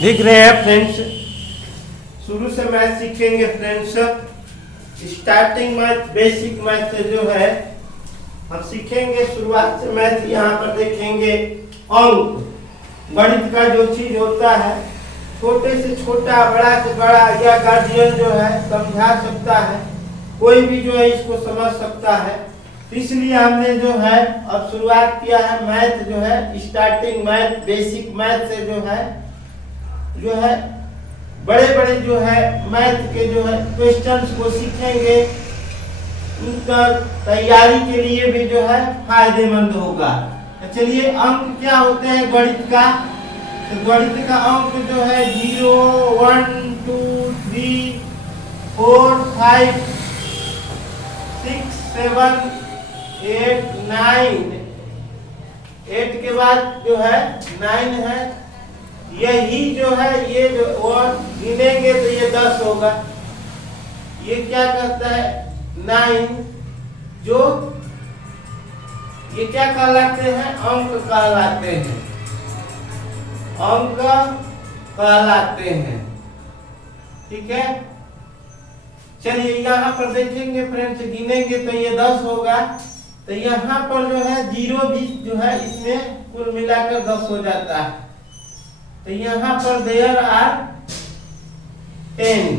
देख रहे हैं फ्रेंड्स, शुरू से मैथ सीखेंगे friends. Starting math, basic math से जो है हम सीखेंगे। शुरुआत से मैथ यहाँ पर देखेंगे। अंक, गणित का जो चीज होता है, छोटे से छोटा, बड़ा से बड़ा, या गार्जियन जो है समझा सकता है, कोई भी जो है इसको समझ सकता है। तो इसलिए हमने जो है अब शुरुआत किया है मैथ जो है, स्टार्टिंग मैथ, बेसिक मैथ से जो है बड़े बड़े जो है मैथ के जो है क्वेश्चंस को सीखेंगे। उनका तैयारी के लिए भी जो है फायदेमंद होगा। तो चलिए, अंक क्या होते हैं गणित का? तो गणित का अंक जो है 0, 1, 2, 3, 4, 5, 6, 7, 8, 9। 8 के बाद जो है 9 है। यही जो है ये जो और गिनेंगे तो ये 10 होगा। ये क्या कहता है 9, जो ये क्या कहलाते हैं? अंक कहलाते हैं। अंक कहलाते हैं। ठीक है, चलिए यहाँ पर देखेंगे फ्रेंड्स, गिनेंगे तो ये 10 होगा। तो यहाँ पर जो है 0 भी जो है इसमें कुल मिलाकर 10 हो जाता है। तो यहाँ पर देयर आर 10।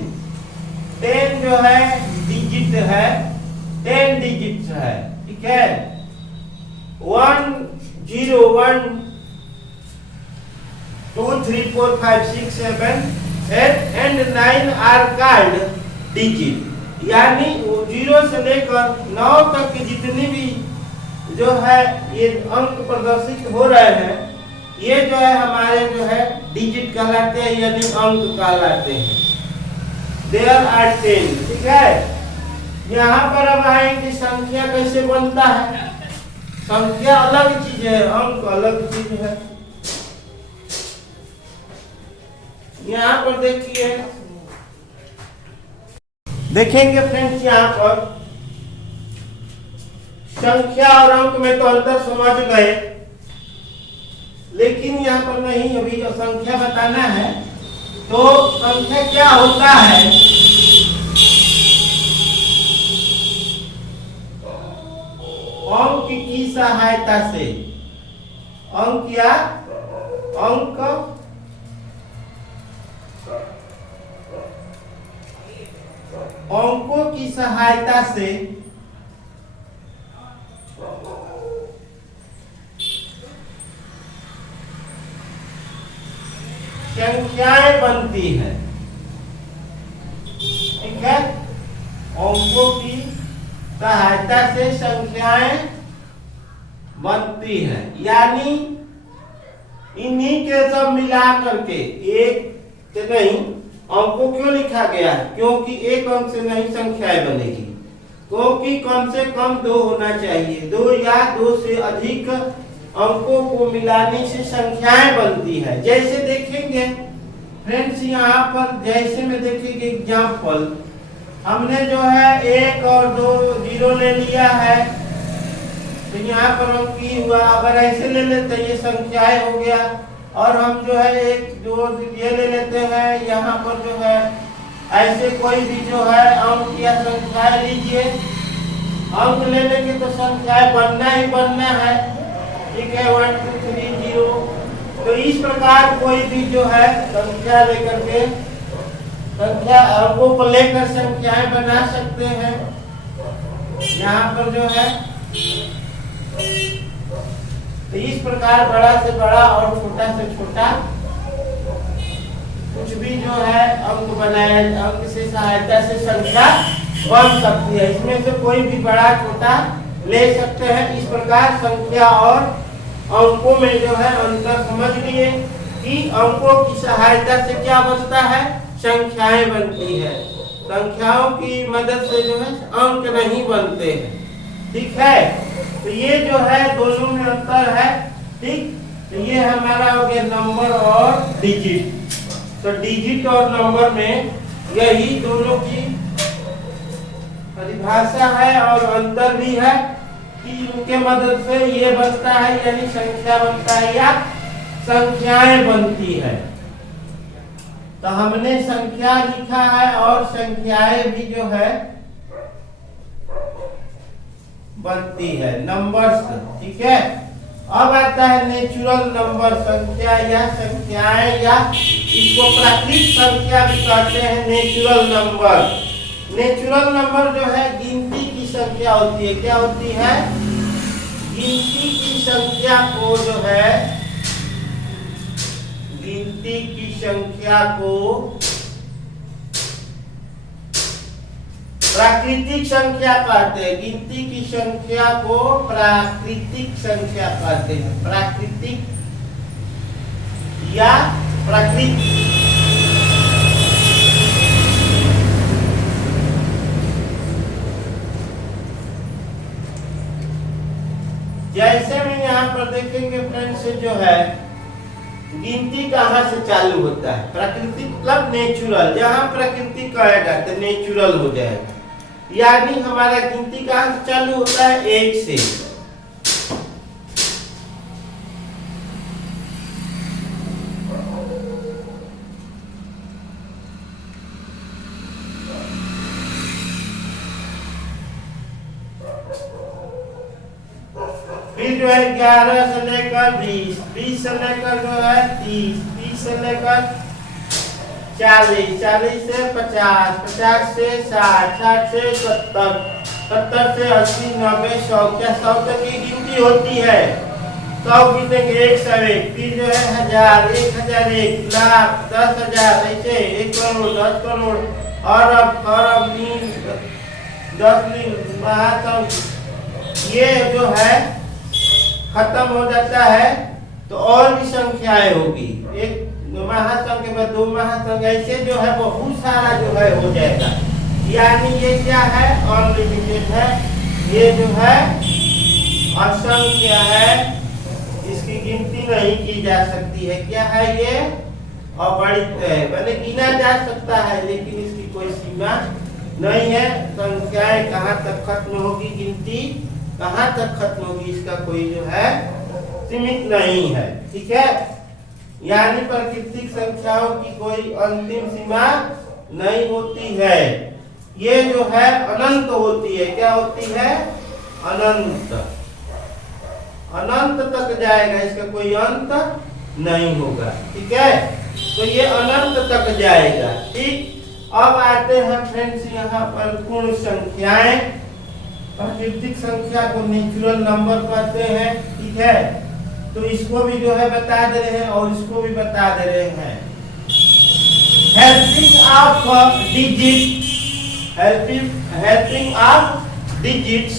10 जो है डिजिट है, 10 डिजिट है। ठीक है, 1, 0, 1, 2, 3, 4, 5, 6, 7, 8 and 9 आर कॉल्ड डिजिट। यानी 0 से लेकर 9 तक की जितनी भी जो है ये अंक प्रदर्शित हो रहे हैं, ये जो है हमारे जो है डिजिट कहलाते हैं, यानी अंक कहलाते हैं। There are 10। ठीक है, यहाँ पर अब आएंगे संख्या कैसे बनता है। संख्या अलग चीज है, अंक अलग चीज है। यहाँ पर देखिए, देखेंगे फ्रेंड्स, यहाँ पर संख्या और अंक में तो अंतर समझ गए, लेकिन यहाँ पर नहीं, अभी संख्या बताना है। तो संख्या क्या होता है? अंक की सहायता से, अंक या अंक अंकों की सहायता से संख्याएं बनती हैं। ठीक है, अंकों की सहायता से संख्याएं बनती हैं। यानी इन्हीं के सब मिला करके, एक से नहीं, अंकों क्यों लिखा गया है? क्योंकि एक अंक से नहीं संख्याएं बनेगी, क्योंकि कम से कम 2 होना चाहिए। 2 या 2 से अधिक अंकों को मिलाने से संख्याएं बनती है। जैसे देखेंगे फ्रेंड्स, यहाँ पर जैसे में देखेंगे एग्जाम्पल, हमने जो है 1 और 2 0 ले लिया है, तो यहाँ पर अंक की हुआ। अगर ऐसे ले लेते ये संख्याएं हो गया। और हम जो है 1, 2 ये ले लेते हैं, यहाँ पर जो है ऐसे कोई भी जो है अंक या संख्याएं लीजिए। अंक ले लेंगे तो संख्याएं बनना ही बनना है। ठीक है, 1, 2, 3, 0। तो इस प्रकार कोई भी जो है संख्या लेकर के, संख्या अंकों को लेकर संख्याएं बना सकते हैं। यहाँ पर जो है तो इस प्रकार बड़ा से बड़ा और छोटा से छोटा कुछ भी जो है अंक बनाया, अंक से सहायता से संख्या बन सकती है। इसमें से कोई भी बड़ा छोटा ले सकते हैं। इस प्रकार संख्या और अंकों में जो है अंतर समझ लिए कि अंकों की सहायता से क्या बनता है? संख्याएं बनती है। संख्याओं की मदद से जो है अंक नहीं बनते हैं। ठीक है, तो ये जो है दोनों में अंतर है। ठीक, तो ये हमारा हो गया नंबर और डिजिट। तो डिजिट और नंबर में यही दोनों की परिभाषा है और अंतर भी है कि इनके मदद से ये बनता है, यानी संख्या बनता है या संख्याएं बनती है। तो हमने संख्या लिखा है और संख्याएं भी जो है बनती है नंबर्स, ठीक है। अब आता है नेचुरल नंबर, संख्या या संख्याएं, या इसको प्राकृतिक संख्या भी कहते हैं। नेचुरल नंबर, नेचुरल नंबर जो है गिनती की संख्या होती है। क्या होती है? गिनती की संख्या को जो है, गिनती की संख्या को प्राकृतिक संख्या कहते हैं। गिनती की संख्या को प्राकृतिक संख्या कहते हैं। प्राकृतिक या प्राकृतिक, जैसे में यहाँ पर देखेंगे फ्रेंड्स जो है गिनती कहाँ से चालू होता है? प्राकृतिक मतलब नेचुरल, जहाँ प्राकृतिक कहेगा तो नेचुरल हो जाएगा। यानी हमारा गिनती कहाँ से चालू होता है? एक से। फिर जो है 11 से लेकर 20, 20 से लेकर जो है 30, 30 से लेकर 40, 40 से 50, 50 से 60, 60 से 70, 70 से 80, 90, 100। क्या 100 तक की गिनती होती है? 100 गिनेंगे 101, फिर जो है 1000, 1001, लाख, 10,000, ऐसे 1 करोड़, 10 करोड़, अरब, खरब, नील, 10 नील, महासंख्या, ये जो है खत्म हो जाता है। तो और भी संख्याएं होगी, एक महासंख्या के बाद 2 महासंख्या, ऐसे जो है बहुत सारा जो है हो जाएगा। यानी ये क्या है? अनलिमिटेड है। ये जो है असंख्य है, इसकी गिनती नहीं की जा सकती है। क्या है ये? अगणित है, मैंने गिना जा सकता है लेकिन इसकी कोई सीमा नहीं है। संख्याएं कहाँ तक खत्म होगी, गिनती कहाँ तक खत्म होगी, इसका कोई जो है सीमित नहीं है, ठीक है। यानी प्राकृतिक संख्याओं की कोई अंतिम सीमा नहीं होती है। ये जो है अनंत होती है। क्या होती है? अनंत, अनंत तक जाएगा, इसका कोई अंत नहीं होगा, ठीक है। तो ये अनंत तक जाएगा, ठीक। अब आते हैं फ्रेंड्स यहाँ पर पूर्ण संख्याएं। प्राकृतिक संख्या को नेचुरल नंबर कहते हैं, ठीक है। तो इसको भी जो है बता दे रहे हैं और इसको भी बता दे रहे हैं। Helping of digit, helping of digits,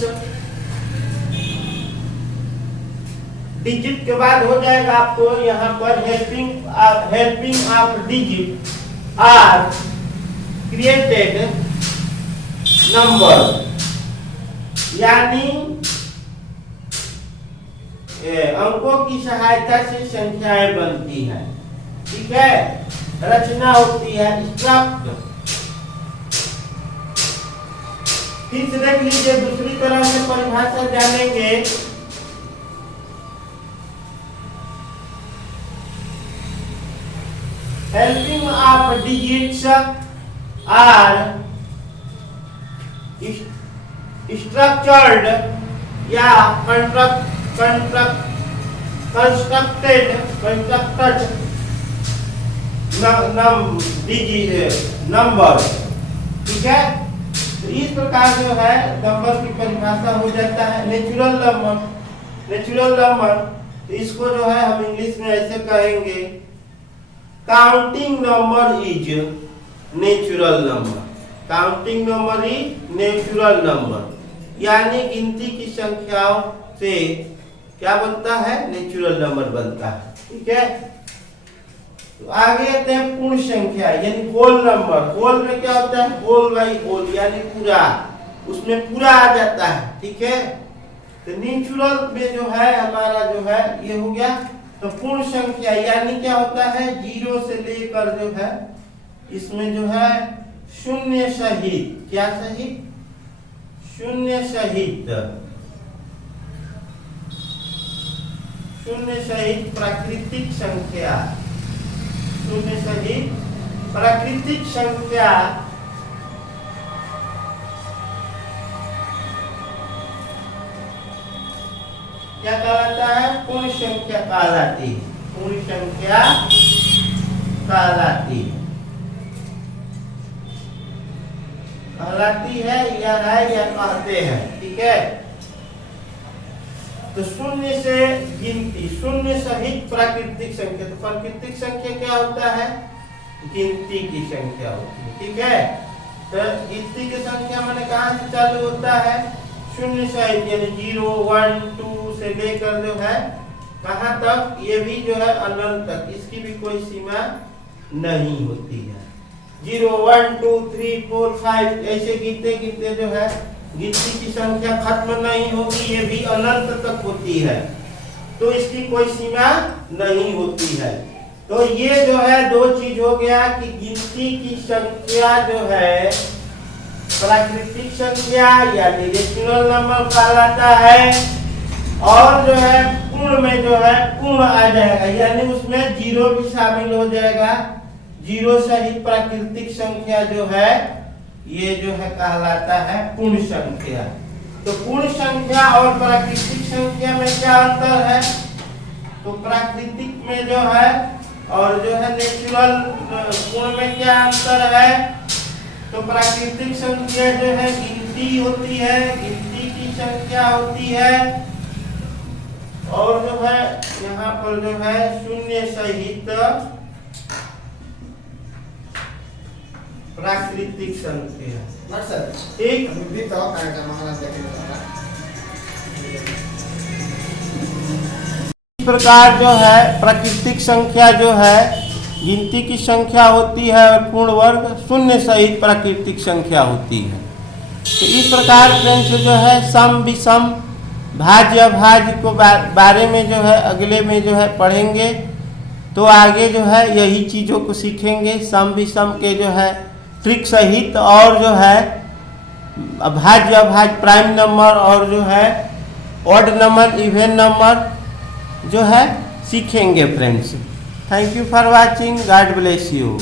digit के बाद हो जाएगा आपको यहाँ पर helping of digit are created number. यानी अंकों की सहायता से संख्याएं बनती हैं, ठीक है। रचना होती है, स्ट्रक्चर। फिर से देख लीजिए, दूसरी तरह से परिभाषा जानेंगे। Helping of digits are structured या कंस्ट्रक्टेड नंबर, ठीक है। तो इस प्रकार जो है नंबर की परिभाषा हो जाता है। नेचुरल नंबर, नेचुरल नंबर, तो इसको जो है हम इंग्लिश में ऐसे कहेंगे, counting number is natural number. Counting number is natural number, यानी गिनती की संख्याओं से क्या बनता है? नेचुरल नंबर बनता है, ठीक है। तो आगे आते हैं पूर्ण संख्या यानी होल नंबर। होल में क्या होता है? होल बाई होल, यानी पूरा, उसमें पूरा आ जाता है, ठीक है। तो नेचुरल में जो है हमारा जो है ये हो गया। तो पूर्ण संख्या यानी क्या होता है? 0 से लेकर जो है इसमें जो है शून्य सहित, क्या सहित? शून्य सहित, शून्य सहित प्राकृतिक संख्या, शून्य सहित प्राकृतिक संख्या क्या कहलाता है? पूर्ण संख्या कहलाती है। पूर्ण संख्या कहलाती है, कहलाती है या कहते हैं। ठीक है, तो शून्य से गिनती, शून्य सहित प्राकृतिक संख्या। तो प्राकृतिक संख्या क्या होता है? गिनती की संख्या होती है। ठीक है, तो गिनती की संख्या मैंने कहाँ से चालू होता है? शून्य सहित, यानी 0, 1, 2 से लेकर जो है कहाँ तक? ये भी जो है अनंत तक, इसकी भी कोई सीमा नहीं होती है। 0, 1, 2, 3, 4, 5 ऐसे गिनते गिनते जो है गिनती की संख्या खत्म नहीं होगी, ये भी अनंत तक होती है, तो इसकी कोई सीमा नहीं होती है। तो ये जो है दो चीज हो गया कि गिनती की संख्या जो है प्राकृतिक संख्या यानी रेशनल नंबर कहलाता है, और जो है पूर्ण में जो है पूर्ण आ जाएगा, यानी उसमें 0 भी शामिल हो जाएगा। 0 सहित प्राकृतिक संख्या जो है ये जो है कहलाता है पूर्ण संख्या। तो पूर्ण संख्या और प्राकृतिक संख्या में क्या अंतर है? तो प्राकृतिक में जो है और जो है नेचुरल पूर्ण में क्या अंतर है? तो प्राकृतिक संख्या जो है गिनती होती है, गिनती की संख्या होती है, और जो है यहाँ पर जो है शून्य सहित प्राकृतिक संख्या। ठीक, इस प्रकार जो है प्राकृतिक संख्या जो है गिनती की संख्या होती है, और पूर्ण वर्ग शून्य सहित प्राकृतिक संख्या होती है। तो इस प्रकार फ्रेंड्स जो है सम विषम भाज्य अभाज्य को बारे में जो है अगले में जो है पढ़ेंगे। तो आगे जो है यही चीज़ों को सीखेंगे, सम विषम के जो है ट्रिक सहित, और जो है भाज्य अभाज्य प्राइम नंबर और जो है ऑड नंबर इवन नंबर जो है सीखेंगे friends. Thank you for watching, God bless you.